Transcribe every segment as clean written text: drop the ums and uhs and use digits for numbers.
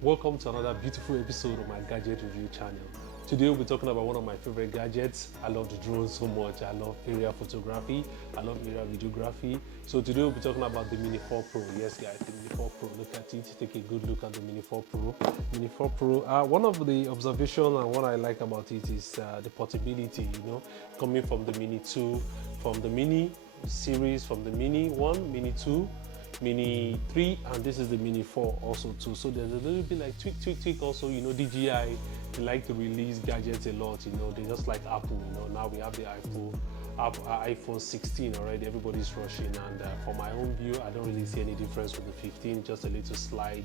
Welcome to another beautiful episode of my gadget review channel. Today we'll be talking about one of my favorite gadgets. I love the drone so much. I love aerial photography. I love aerial videography. So today we'll be talking about the Mini 4 Pro. Yes guys, the Mini 4 Pro. Look at it. Take a good look at the Mini 4 Pro. Mini 4 Pro. One of the observations and what I like about it is the portability, you know, coming from the Mini 2, from the Mini series, from the Mini 1, Mini 2, Mini 3, and this is the Mini 4 also too. So there's a little bit like tweak also, you know, DJI, they like to release gadgets a lot, you know, they just like Apple, you know. Now we have the iPhone 16 already, everybody's rushing, and for my own view, I don't really see any difference with the 15, just a little slide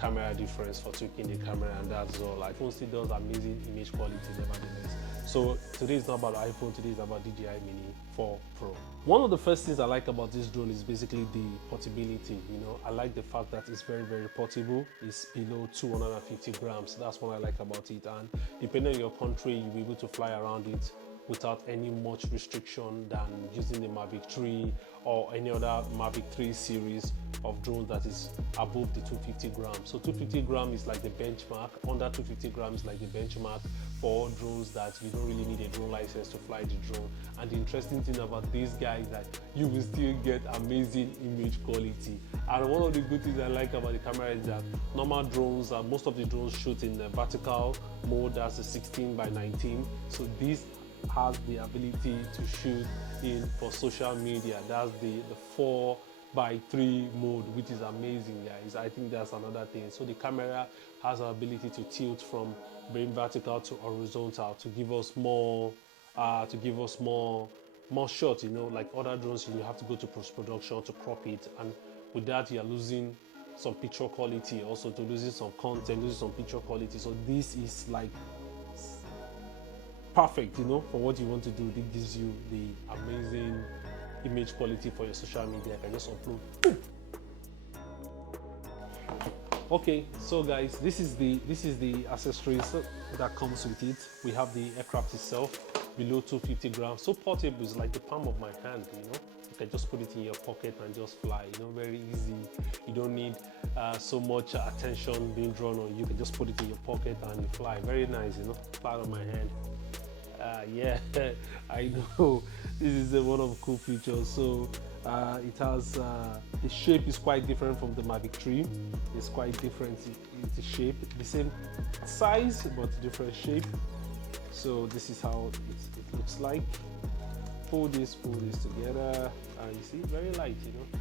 camera difference for tweaking the camera, and that's all. iPhone still does amazing image quality nevertheless. So today is not about iPhone, today is about DJI Mini 4 Pro. One of the first things I like about this drone is basically the portability. You know, I like the fact that it's very, very portable. It's below 250 grams. That's what I like about it. And depending on your country, you'll be able to fly around it without any much restriction than using the Mavic 3 or any other Mavic 3 series of drones that is above the 250 grams. So 250 grams is like the benchmark. Under 250 grams is like the benchmark for drones that you don't really need a drone license to fly the drone. And the interesting thing about these guys is that you will still get amazing image quality. And one of the good things I like about the camera is that normal drones, most of the drones shoot in the vertical mode, that's a 16 by 19. So this has the ability to shoot in for social media. That's the 4 by 3 mode, which is amazing, guys. I think that's another thing. So the camera has the ability to tilt from being vertical to horizontal to give us more more shots, you know. Like other drones, you have to go to post-production to crop it, and with that you're losing some picture quality, also to losing some content, losing some picture quality. So this is like perfect, you know, for what you want to do. It gives you the amazing image quality for your social media. I can just upload. Boom. Okay, so guys, this is the accessories that comes with it. We have the aircraft itself below 250 grams. So portable, is like the palm of my hand, you know. You can just put it in your pocket and just fly, you know, very easy. You don't need so much attention being drawn on you. You can just put it in your pocket and you fly. Very nice, you know, part of my hand. Yeah, I know this is one of the cool features. So it has the shape is quite different from the Mavic 3. It's quite different in the shape, the same size but different shape. So this is how it looks like. Pull this together, and you see, very light, you know.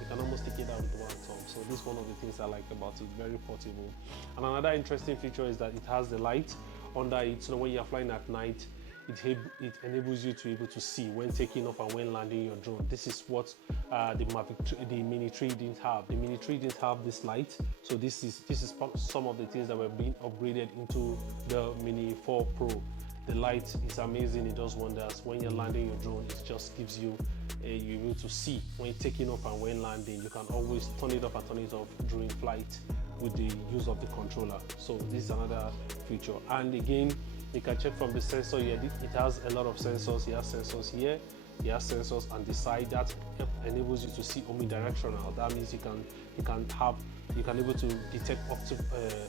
You can almost take it out with one thumb. So this is one of the things I like about it. Very portable. And another interesting feature is that it has the light under it. So when you're flying at night, it enables you to be able to see when taking off and when landing your drone. This is what the Mini 3 didn't have. The Mini 3 didn't have this light. So this is some of the things that were being upgraded into the Mini 4 Pro. The light is amazing. It does wonders. When you're landing your drone, it just gives you you're able to see when taking off and when landing. You can always turn it off and turn it off during flight with the use of the controller. So this is another feature. And again, you can check from the sensor here. It has a lot of sensors. It has sensors here. It has sensors on the side that enables you to see omnidirectional. That means you can able to detect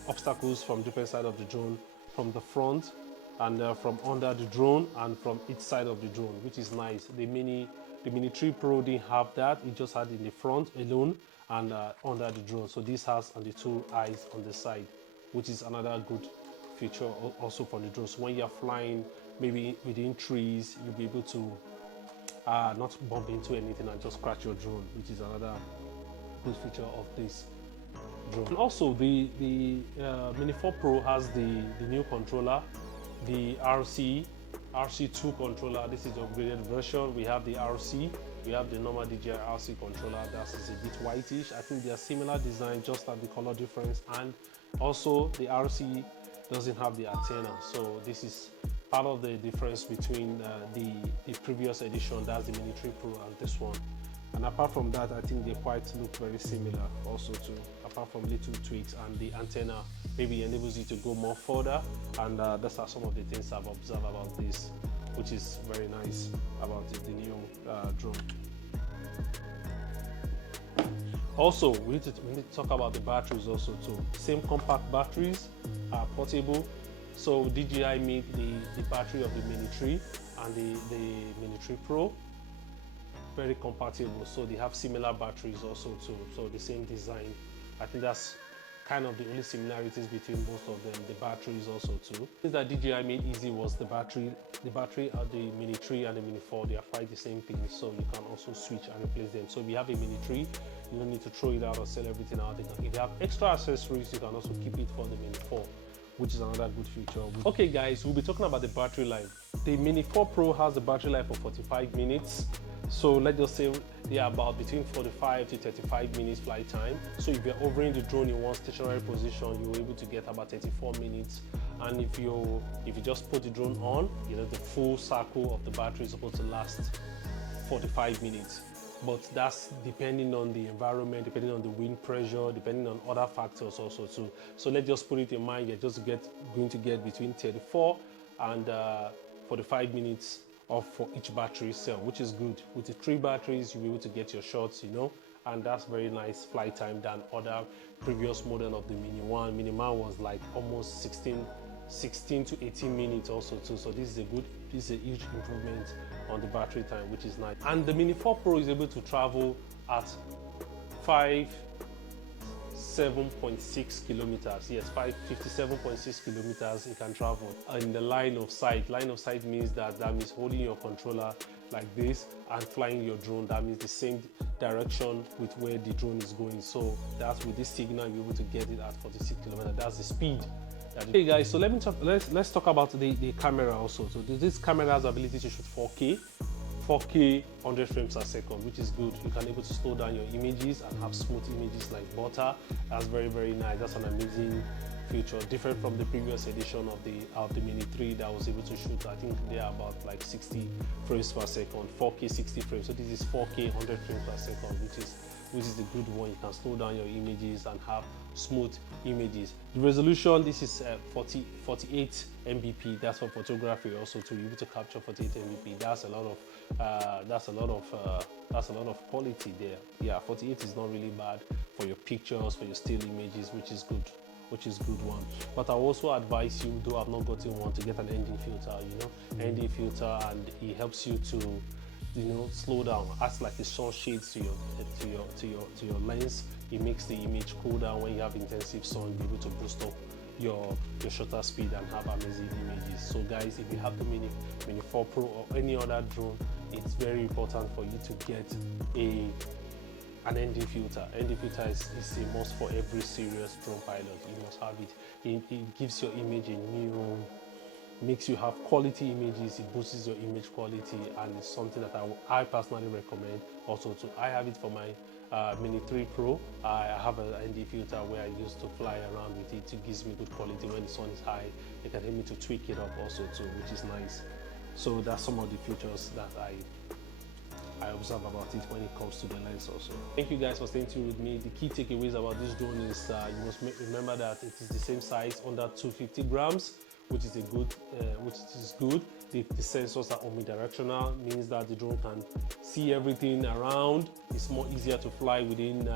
obstacles from different side of the drone, from the front and from under the drone and from each side of the drone, which is nice. The Mini 3 Pro didn't have that. It just had in the front alone and under the drone. So this has on the 2 eyes on the side, which is another good feature also for the drone. So when you're flying maybe within trees, you'll be able to not bump into anything and just scratch your drone, which is another good feature of this drone. And also the Mini 4 Pro has the new controller, the RC2 controller. This is the upgraded version. We have the RC, we have the normal DJI RC controller. That is a bit whitish. I think they are similar design, just have the color difference. And also the RC doesn't have the antenna, so this is part of the difference between the previous edition, that's the Mini 3 Pro, and this one. And apart from that, I think they quite look very similar also too, apart from little tweaks, and the antenna maybe enables you to go more further, and those are some of the things I've observed about this, which is very nice about the new drone. Also, we need to talk about the batteries also too. Same compact batteries are portable. So DJI made the battery of the Mini 3 and the Mini 3 Pro very compatible. So they have similar batteries also too. So the same design. I think that's kind of the only similarities between both of them. The batteries also too. Things that DJI made easy was the battery. The battery at the Mini 3 and the Mini 4, they are quite the same thing. So you can also switch and replace them. So if you have a Mini 3, you don't need to throw it out or sell everything out. If you have extra accessories, you can also keep it for the Mini 4, which is another good feature. Okay guys, we'll be talking about the battery life. The Mini 4 Pro has a battery life of 45 minutes. So let's just say they are about between 45 to 35 minutes flight time. So if you're hovering the drone in one stationary position, you're able to get about 34 minutes. And if you just put the drone on, you know, the full cycle of the battery is supposed to last 45 minutes. But that's depending on the environment, depending on the wind pressure, depending on other factors also too. So let's just put it in mind, you're just going to get between 34 and 45 minutes off for each battery cell, which is good. With the 3 batteries, you'll be able to get your shots, you know, and that's very nice flight time than other previous model of the Mini 1. Mini 1 was like almost 16 to 18 minutes also too. So this is a huge improvement on the battery time, which is nice. And the Mini 4 Pro is able to travel at 57.6 kilometers. Yes, 57.6 kilometers it can travel in the line of sight. Line of sight means that means holding your controller like this and flying your drone. That means the same direction with where the drone is going. So that's with this signal you're able to get it at 46 kilometers. That's the speed. Hey guys, so let's talk about the camera also. So this camera has the ability to shoot 4K 100 frames per second, which is good. You can able to slow down your images and have smooth images like butter. That's very, very nice. That's an amazing feature, different from the previous edition of the Mini 3 that was able to shoot, I think they are about like 60 frames per second, 4K 60 frames. So this is 4K 100 frames per second, which is a good one. You can slow down your images and have smooth images. The resolution, this is 48 mbp. That's for photography also to be able to capture 48 mbp. That's a lot of quality there. Yeah, 48 is not really bad for your pictures, for your still images, which is good one. But I also advise you, though I've not gotten one, to get an ND filter, you know, ND filter, and it helps you to, you know, slow down, acts like the sun shades to your lens. It makes the image cool down. When you have intensive sun, you'll be able to boost up your shutter speed and have amazing images. So guys, if you have the Mini 4 Pro or any other drone, it's very important for you to get an ND filter. ND filter is a must for every serious drone pilot. You must have it. It gives your image a new, makes you have quality images. It boosts your image quality, and it's something that I personally recommend also too. I have it for my Mini 3 Pro. I have an ND filter where I used to fly around with it. It gives me good quality when the sun is high. It can help me to tweak it up also too, which is nice. So that's some of the features that I observe about it when it comes to the lens also. Thank you guys for staying tuned with me. The key takeaways about this drone is you must remember that it is the same size, under 250 grams, which is good. The sensors are omnidirectional, means that the drone can see everything around. It's more easier to fly within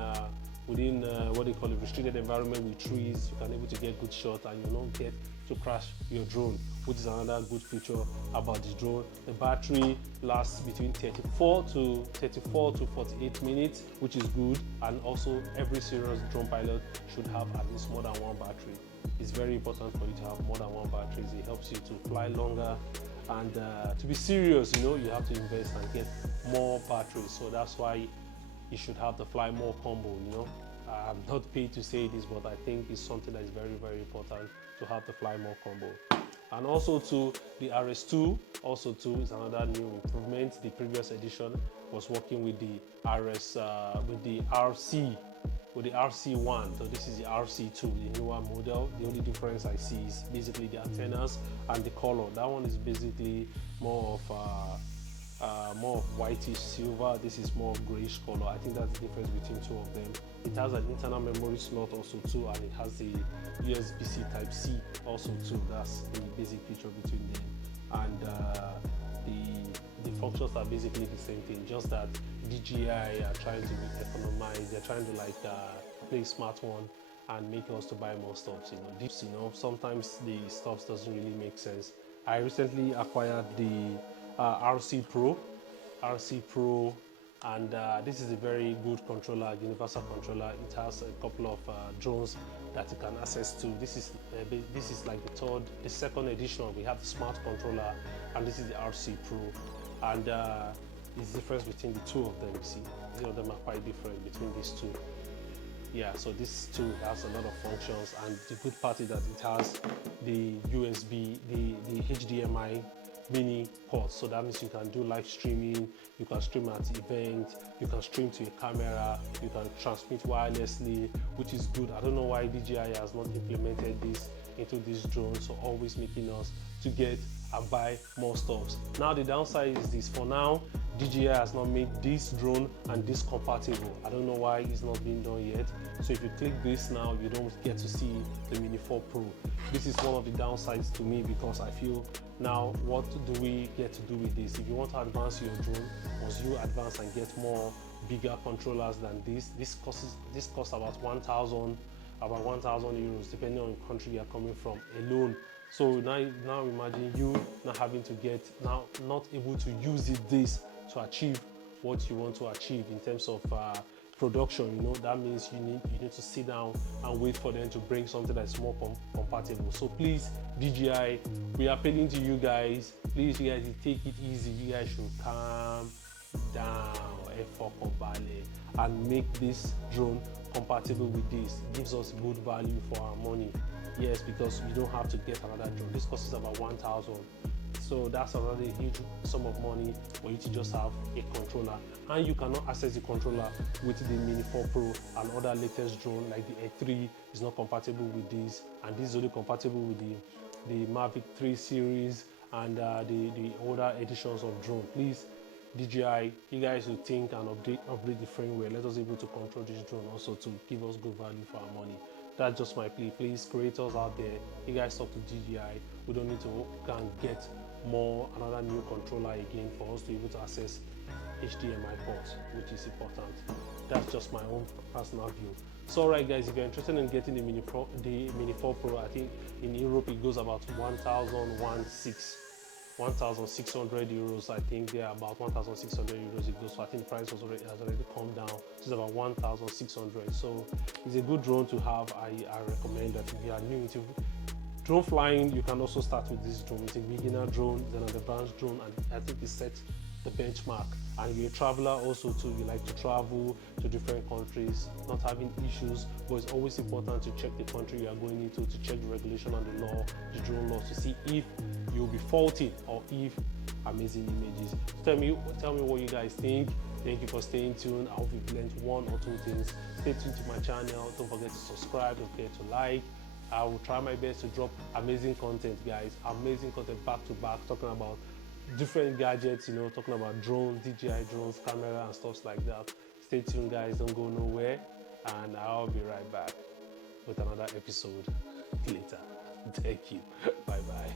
what they call a restricted environment with trees. You can able to get good shots and you don't get to crash your drone, which is another good feature about the drone. The battery lasts between 34 to 48 minutes, which is good. And also every serious drone pilot should have at least more than one battery. It's very important for you to have more than one battery. It helps you to fly longer, and to be serious, you know, you have to invest and get more batteries. So that's why you should have the Fly More combo, you know. I'm not paid to say this, but I think it's something that is very, very important to have the Fly More combo. And also to the RS2, also too is another new improvement. The previous edition was working with the RC1, so this is the RC2, the newer model. The only difference I see is basically the antennas and the color. That one is basically more of whitish silver. This is more of grayish color. I think that's the difference between two of them. It has an internal memory slot also too, and it has the USB-C Type-C also too. That's the basic feature between them. And the functions are basically the same thing, just that DJI are trying to economize guys, they're trying to like play smart one and make us to buy more stuff. Sometimes the stuff doesn't really make sense. I recently acquired the RC Pro, and this is a very good controller, universal controller. It has a couple of drones that you can access to. This is like the second edition. We have the smart controller, and this is the RC Pro, and it's the difference between the two of them. You see, the of them are quite different between these two. Yeah, so this too has a lot of functions, and the good part is that it has the USB, the HDMI mini port, so that means you can do live streaming, you can stream at events, you can stream to a camera, you can transmit wirelessly, which is good. I don't know why DJI has not implemented this into this drone, so always making us to get and buy more stuff. Now the downside is this: for now, DJI has not made this drone and this compatible. I don't know why it's not being done yet. So if you click this now, you don't get to see the Mini 4 Pro. This is one of the downsides to me, because I feel now, what do we get to do with this? If you want to advance your drone, must you advance and get more bigger controllers than this? This costs about 1,000 euros, depending on the country you are coming from alone. So now imagine you not having to not able to use this to achieve what you want to achieve in terms of production. That means you need to sit down and wait for them to bring something that's more compatible. So please, DJI, we are appealing to you guys. Please, you guys, take it easy. You guys should calm down and make this drone compatible with this. It gives us good value for our money. Yes, because you don't have to get another drone. This costs about 1,000. So that's another huge sum of money for you to just have a controller. And you cannot access the controller with the Mini 4 Pro and other latest drone like the A3 is not compatible with this, and this is only compatible with the Mavic 3 series and the older editions of drone. Please, DJI, you guys will think and upgrade the firmware. Let us be able to control this drone also to give us good value for our money. That's just my plea. Please, creators out there, you guys talk to DJI. We don't need to go and get another new controller again for us to be able to access HDMI ports, which is important. That's just my own personal view. So alright guys, if you're interested in getting the Mini 4 Pro, I think in Europe it goes about 1,600 euros. I think they're about 1,600 euros it goes. So I think the price has already come down. It's about 1,600. So it's a good drone to have. I recommend that if you are new into drone flying, you can also start with this drone. It's a beginner drone, then an advanced drone, and I think it sets the benchmark. And you're a traveler also too, you like to travel to different countries, not having issues, but it's always important to check the country you are going into, to check the regulation and the law, the drone laws, to see if you'll be faulting or if amazing images. Tell me what you guys think. Thank you for staying tuned. I hope you've learned one or two things. Stay tuned to my channel. Don't forget to subscribe. Don't forget to like. I will try my best to drop amazing content, guys. Amazing content back to back, talking about different gadgets, talking about drones, DJI drones, camera and stuff like that. Stay tuned, guys. Don't go nowhere, and I'll be right back with another episode later. Thank you. Bye bye.